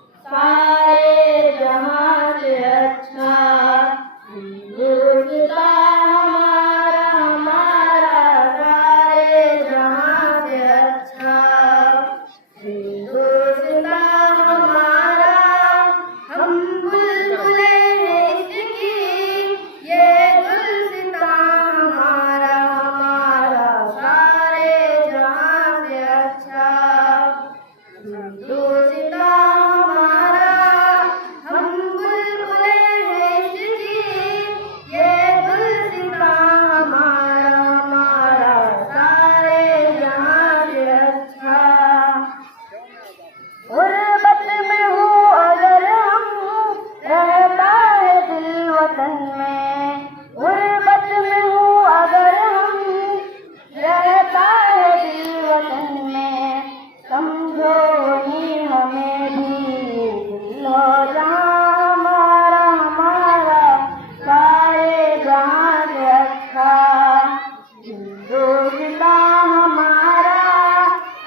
सारे जहां से अच्छा हिंदुस्तान हमारा हमारा, सारे जहां से अच्छा हिंदुस्तान हमारा। हम बुलबुले हैं इसकी, ये गुलसितान हमारा हमारा, सारे जहां से अच्छा हिंदुस्तान हमारा। हम बुलबुले हैं इसकी, ये गुलसितान हमारा हमारा, सारे जहां से अच्छा। गुर्बत में हूँ अगर हम, रहता है दिल वतन में। गुर्बत में हूँ अगर हम, रहता है दिल वतन में। समझो वही हमें भी दिल हो जहाँ हमारा हमारा, सारे जहाँ से अच्छा हिंदुस्तान हमारा।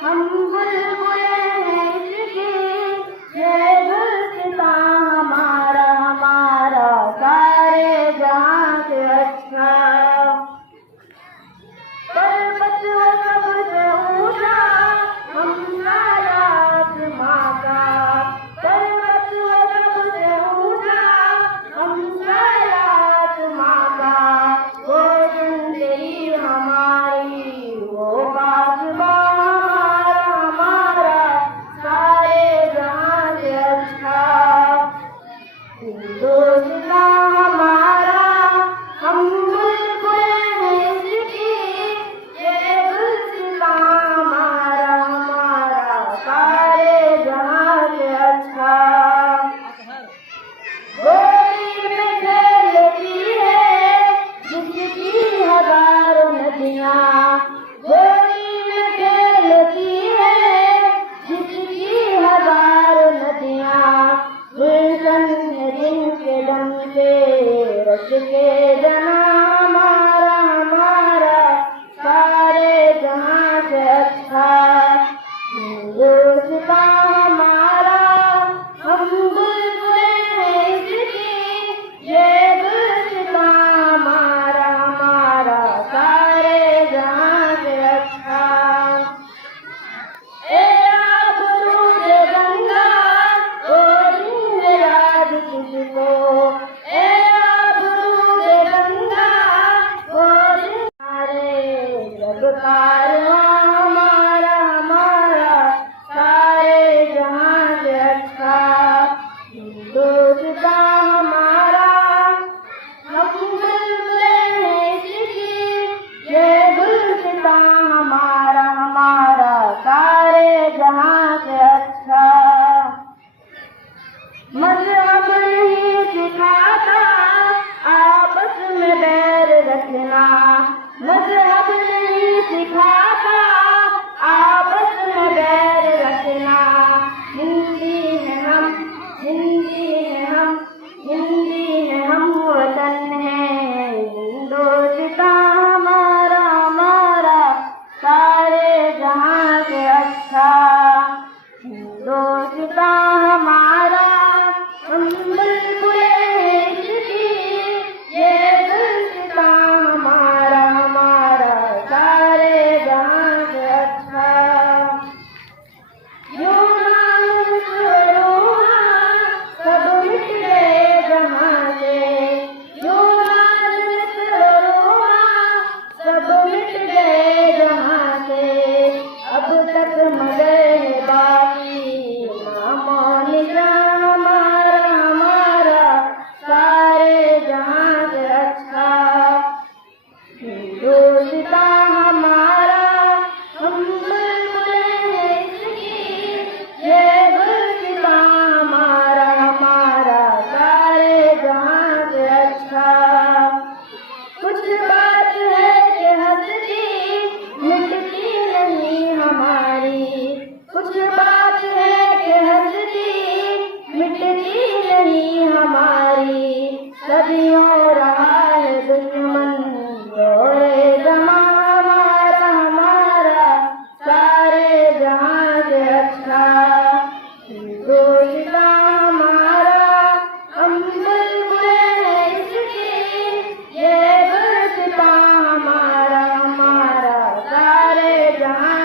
हम बुलबुले हैं इसकी, ये गुलसितान हमारा हमारा, सारे जहाँ से अच्छा। पर्वत वो सबसे ऊंचा, हमसा आसमां का। पर्वत वो सबसे ऊंचा, हमसा आसमां का। वो जिंदगी हमारी, वो बागबां हमारा हमारा, सारे जहां से अच्छा हिंदुस्तान हमारा। हम बुलबुले हैं इसकी, ये गुलसितान हमारा हमारा, सारे जहां से अच्छा। गोरी में खेलती है जिसकी हजारों नदियां। गोरी में खेलती है जिसकी हजारों नदियां। गुलशन है जिनके दम से रच के जना हमारा हमारा, सारे जहां से अच्छा हिंदुस्तान हमारा। हम बुलबुले हैं इसकी, ये गुलसितान हमारा हमारा, सारे जहां से अच्छा। ए आबरूद गंगा, गोविंद याद किसको। ए आबरूद गंगा, गोविंद सारे जग कारवां हमारा हमारा, सारे जहां से अच्छा हिंदुस्तान हमारा। हम बुलबुले हैं इसकी, ये गुलसितान हमारा हमारा, सारे जहां से अच्छा। मजहब नहीं सिखाता आपस में बैर रखना। मजहब नहीं सिखाता आपस में बैर रखना। हिंदी है हम, हिंदी है हम, हिंदी है हम, वतन है हिंदुस्तान हमारा हमारा, सारे जहां से अच्छा हिंदुस्तान हमारा। हम बुलबुले हैं इसकी, ये गुलसितान हमारा हमारा, सारे जहां से अच्छा। यूं नाम सुरूहा सब मिट गए जहां से। यूं नाम सुरूहा सब मिट गए जहां से। अब तक मगर जहाँ